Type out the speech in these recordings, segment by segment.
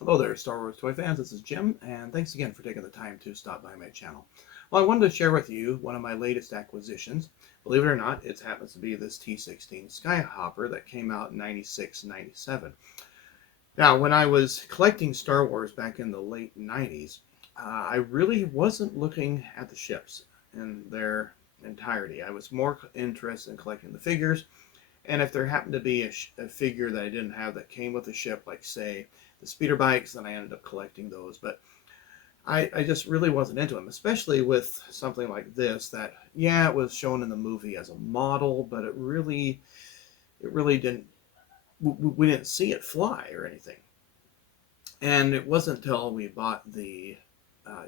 Hello there, Star Wars toy fans. This is Jim, and thanks again for taking the time to stop by my channel. Well, I wanted to share with you one of my latest acquisitions. Believe it or not, it happens to be this T-16 Skyhopper that came out in 96, 97. Now, when I was collecting Star Wars back in the late 90s, I really wasn't looking at the ships in their entirety. I was more interested in collecting the figures, and if there happened to be a figure that I didn't have that came with the ship, like say the speeder bikes, then I ended up collecting those. But I just really wasn't into them, especially with something like this that, yeah, it was shown in the movie as a model, but it really didn't, we didn't see it fly or anything. And it wasn't until we bought the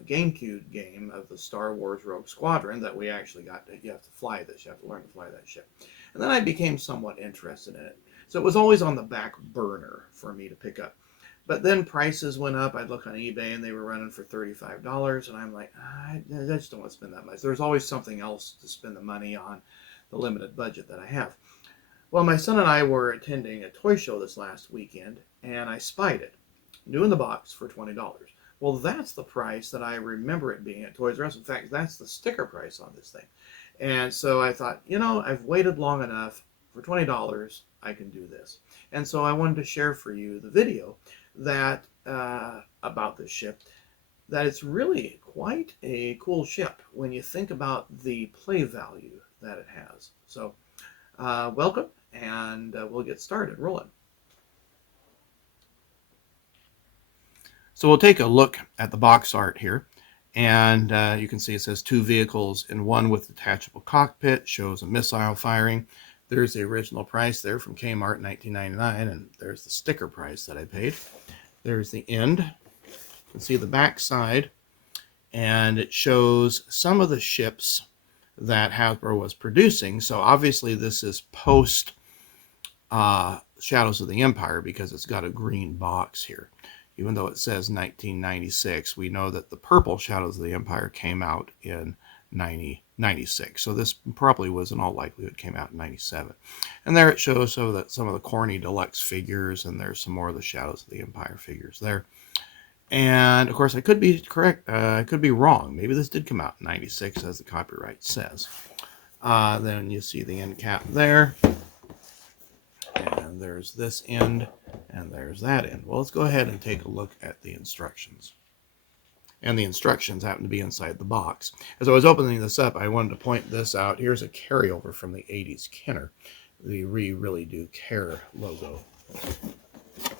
GameCube game of the Star Wars Rogue Squadron that we actually got to, you have to fly this, you have to learn to fly that ship. And then I became somewhat interested in it. So it was always on the back burner for me to pick up. But then prices went up. I'd look on eBay and they were running for $35. And I'm like, I just don't want to spend that much. There's always something else to spend the money on the limited budget that I have. Well, my son and I were attending a toy show this last weekend, and I spied it, new in the box for $20. Well, that's the price that I remember it being at Toys R Us. In fact, that's the sticker price on this thing. And so I thought, I've waited long enough. For $20, I can do this. And so I wanted to share for you the video that about this ship, that it's really quite a cool ship when you think about the play value that it has. So welcome, and we'll get started rolling. So we'll take a look at the box art here, and you can see it says 2 vehicles in one with detachable cockpit, shows a missile firing. There's the original price there from Kmart in 1999, and there's the sticker price that I paid. There's the end. You can see the back side, and it shows some of the ships that Hasbro was producing. So obviously this is post Shadows of the Empire, because it's got a green box here. Even though it says 1996, we know that the purple Shadows of the Empire came out in 96. So this probably was, in all likelihood, came out in 97. And there it shows some of the corny deluxe figures, and there's some more of the Shadows of the Empire figures there. And of course, I could be correct. I could be wrong. Maybe this did come out in 96, as the copyright says. Then you see the end cap there. And there's this end, and there's that end. Well, let's go ahead and take a look at the instructions. And the instructions happen to be inside the box. As I was opening this up, I wanted to point this out. Here's a carryover from the 80s Kenner, the We Really Do Care logo.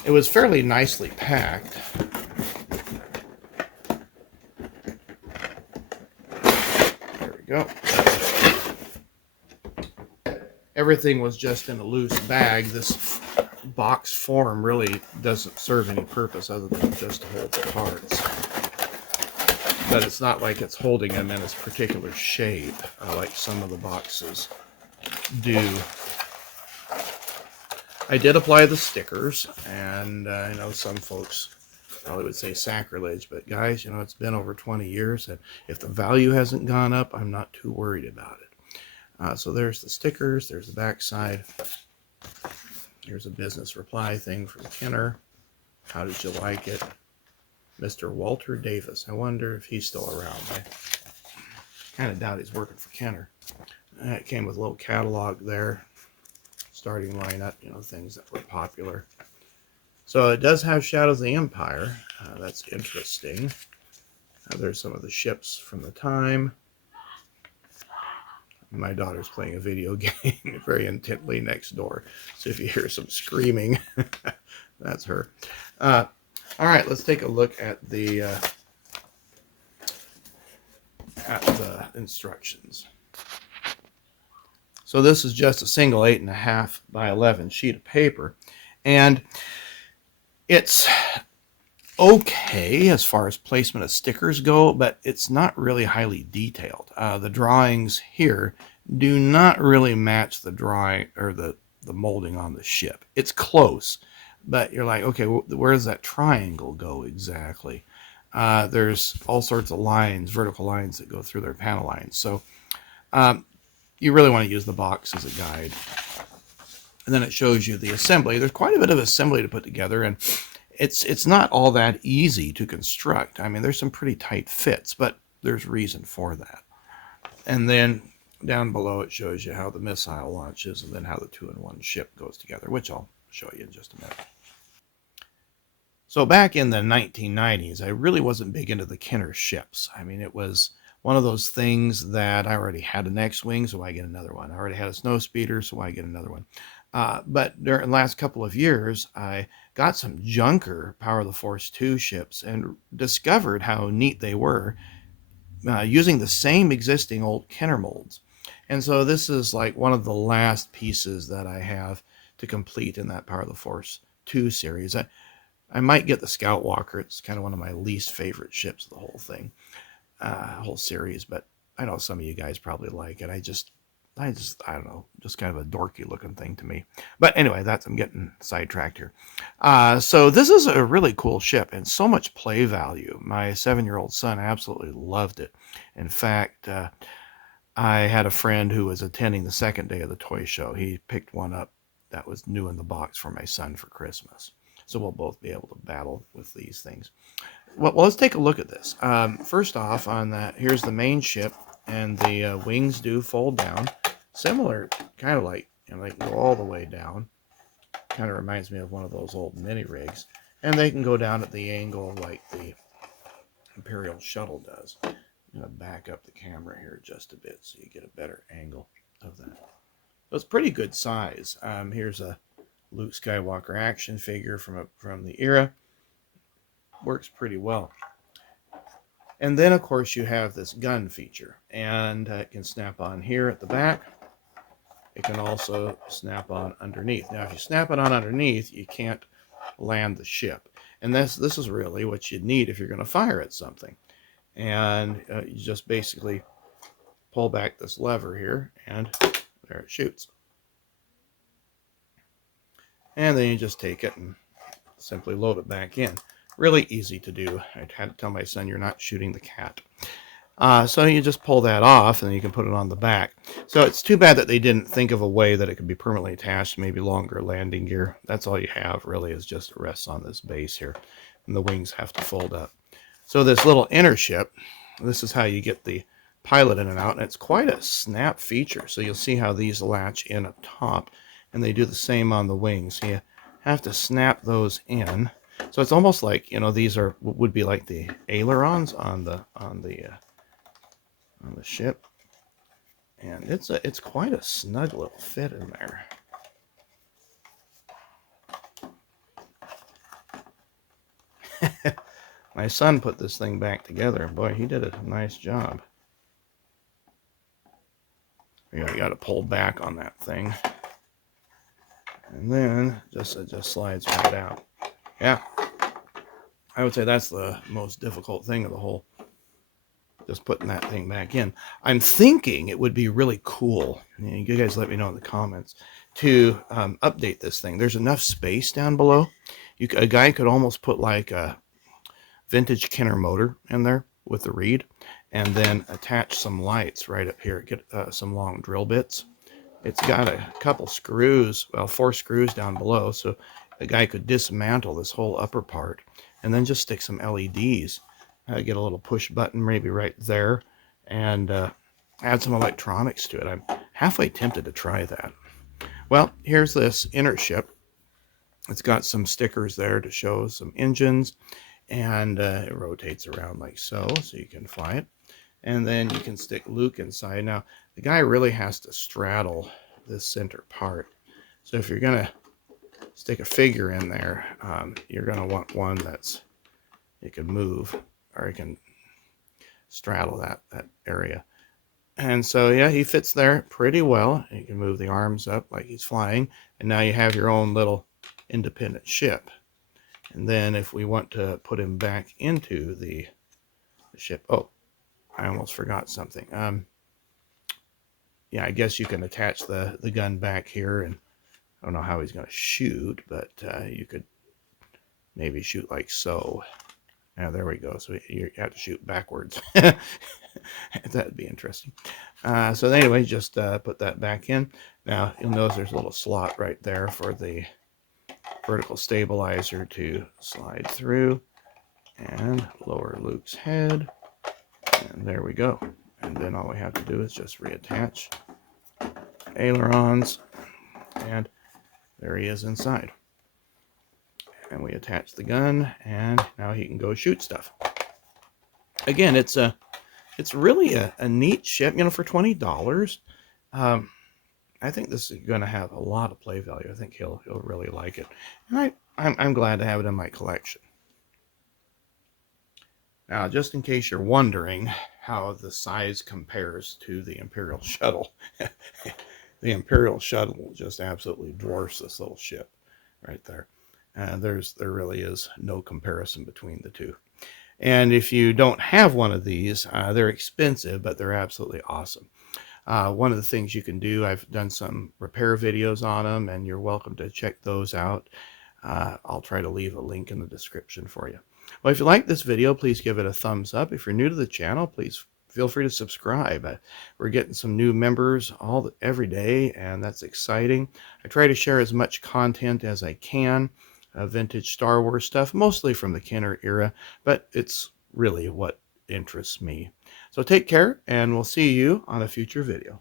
It was fairly nicely packed. There we go. Everything was just in a loose bag. This box form really doesn't serve any purpose other than just to hold the parts. But it's not like it's holding them in this particular shape, like some of the boxes do. I did apply the stickers, and I know some folks probably would say sacrilege, but guys, it's been over 20 years, and if the value hasn't gone up, I'm not too worried about it. So there's the stickers, there's the back side. Here's a business reply thing from Kenner. How did you like it? Mr. Walter Davis. I wonder if he's still around. I kind of doubt he's working for Kenner. It came with a little catalog there. Starting lineup, things that were popular. So it does have Shadows of the Empire. That's interesting. There's some of the ships from the time. My daughter's playing a video game very intently next door. So if you hear some screaming, that's her. All right, let's take a look at the instructions. So this is just a single 8.5 by 11 sheet of paper, and it's okay as far as placement of stickers go, but it's not really highly detailed. The drawings here do not really match the drawing or the molding on the ship. It's close, but you're like, okay, where does that triangle go exactly? There's all sorts of lines, vertical lines that go through their panel lines. So you really want to use the box as a guide. And then it shows you the assembly. There's quite a bit of assembly to put together, and It's not all that easy to construct. I mean, there's some pretty tight fits, but there's reason for that. And then down below it shows you how the missile launches and then how the 2-in-1 ship goes together, which I'll show you in just a minute. So back in the 1990s, I really wasn't big into the Kenner ships. I mean, it was one of those things that I already had an X-Wing, so I get another one. I already had a Snowspeeder, so I get another one. But during the last couple of years, I got some junker Power of the Force 2 ships and discovered how neat they were using the same existing old Kenner molds. And so this is like one of the last pieces that I have to complete in that Power of the Force 2 series. I might get the Scout Walker. It's kind of one of my least favorite ships of the whole thing, whole series. But I know some of you guys probably like it. I don't know, just kind of a dorky looking thing to me. But anyway, I'm getting sidetracked here. So this is a really cool ship and so much play value. My 7-year-old son absolutely loved it. In fact, I had a friend who was attending the second day of the toy show. He picked one up that was new in the box for my son for Christmas. So we'll both be able to battle with these things. Well, let's take a look at this. First off, on that, here's the main ship, and the wings do fold down. Similar, kind of like, they can go all the way down. Kind of reminds me of one of those old mini rigs. And they can go down at the angle like the Imperial Shuttle does. I'm going to back up the camera here just a bit so you get a better angle of that. So it's pretty good size. Here's a Luke Skywalker action figure from the era. Works pretty well. And then, of course, you have this gun feature. And it can snap on here at the back. It can also snap on underneath. Now, if you snap it on underneath, you can't land the ship. And this is really what you'd need if you're going to fire at something. And you just basically pull back this lever here, and there it shoots. And then you just take it and simply load it back in. Really easy to do. I had to tell my son, you're not shooting the cat. So you just pull that off, and then you can put it on the back. So it's too bad that they didn't think of a way that it could be permanently attached, maybe longer landing gear. That's all you have, really, is just it rests on this base here. And the wings have to fold up. So this little inner ship, this is how you get the pilot in and out. And it's quite a snap feature. So you'll see how these latch in up top. And they do the same on the wings. So you have to snap those in. So it's almost like, these would be like the ailerons on the ship, and it's quite a snug little fit in there. My son put this thing back together. Boy, he did a nice job. You got to pull back on that thing, and then it just slides right out. Yeah, I would say that's the most difficult thing of the whole. Just putting that thing back in. I'm thinking it would be really cool, you guys let me know in the comments, to update this thing. There's enough space down below. A guy could almost put like a vintage Kenner motor in there with the reed, and then attach some lights right up here. Get some long drill bits. It's got a couple screws, well, 4 screws down below, so a guy could dismantle this whole upper part and then just stick some LEDs. Get a little push button maybe right there, and add some electronics to it. I'm halfway tempted to try that. Well, here's this inner ship. It's got some stickers there to show some engines, and it rotates around like so you can fly it. And then you can stick Luke inside. Now, the guy really has to straddle this center part. So if you're going to stick a figure in there, you're going to want one it can move, or you can straddle that area. And so, yeah, he fits there pretty well. You can move the arms up like he's flying. And now you have your own little independent ship. And then if we want to put him back into the ship. Oh, I almost forgot something. Yeah, I guess you can attach the gun back here. And I don't know how he's going to shoot, but you could maybe shoot like so. Yeah, there we go. So you have to shoot backwards. That'd be interesting. So anyway, just put that back in. Now, you'll notice there's a little slot right there for the vertical stabilizer to slide through and lower Luke's head. And there we go. And then all we have to do is just reattach ailerons, and there he is inside. And we attach the gun, and now he can go shoot stuff. Again, it's really a neat ship, you know, for $20. I think this is going to have a lot of play value. I think he'll really like it, and I'm glad to have it in my collection. Now, just in case you're wondering how the size compares to the Imperial Shuttle, the Imperial Shuttle just absolutely dwarfs this little ship right there. There really is no comparison between the two. And if you don't have one of these, they're expensive, but they're absolutely awesome. One of the things you can do, I've done some repair videos on them, and you're welcome to check those out. I'll try to leave a link in the description for you. Well, if you like this video, please give it a thumbs up. If you're new to the channel, please feel free to subscribe. We're getting some new members every day, and that's exciting. I try to share as much content as I can, vintage Star Wars stuff, mostly from the Kenner era, but it's really what interests me. So take care, and we'll see you on a future video.